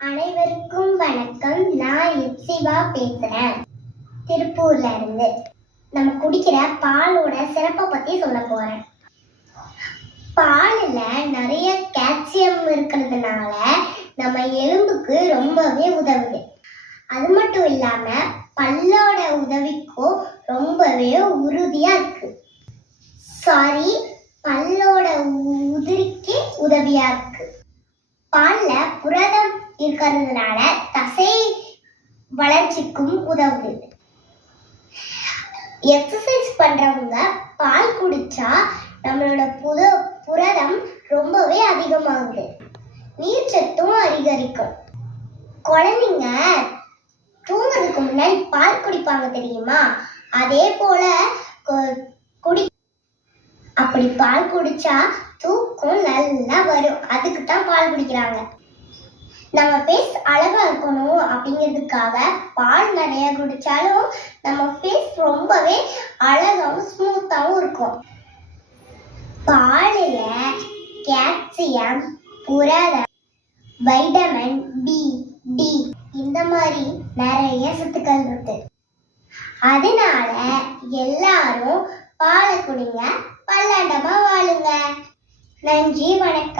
அனைவருக்கும் வணக்கம். நான் எப்சிவா பேசுறேன், திருப்பூர்ல இருந்து. நம்ம குடிக்கிற பாலோட சிறப்பை பத்தி சொல்ல போறேன். பாலுல நிறைய கால்சியம் இருக்கிறதுனால நம்ம எலும்புக்கு ரொம்பவே உதவுது. அது மட்டும் இல்லாம பல்லோட உதவிக்கும் ரொம்பவே உறுதியா இருக்கு. பல்லோட உதிரிக்கு உதவியா இருக்கு. பால்ல புரதம் இருக்கிறதுனால தசை வளர்ச்சிக்கும் உதவுது. எக்ஸசைஸ் பண்றவங்க பால் குடிச்சா நம்மளோட புரதம் ரொம்பவே அதிகமாகுது. நீர்ச்சத்தும் அதிகரிக்கும். குழந்தைங்க தூங்குறதுக்கு முன்னாடி பால் குடிப்பாங்க தெரியுமா? அதே போல அப்படி பால் குடிச்சா தூக்கம் நல்லா வரும். அதுக்கு தான் பால் குடிக்கிறாங்க. நம்ம ஃபேஸ் அழகா இருக்கணும் அப்படிங்கிறதுக்காக பால் நிறைய குடிச்சாலும் நம்ம ஃபேஸ் ரொம்பவே அழகாவும் ஸ்மூத்தாவும் இருக்கும். பாலில கால்சியம், புரதம், வைட்டமின் பி, டி இந்த மாதிரி நிறைய சத்துக்கள் இருக்கு. அதனால எல்லாரும் பாலை குடிங்க, பல்லாண்டமா வாழுங்க. நன்றி, வணக்கம்.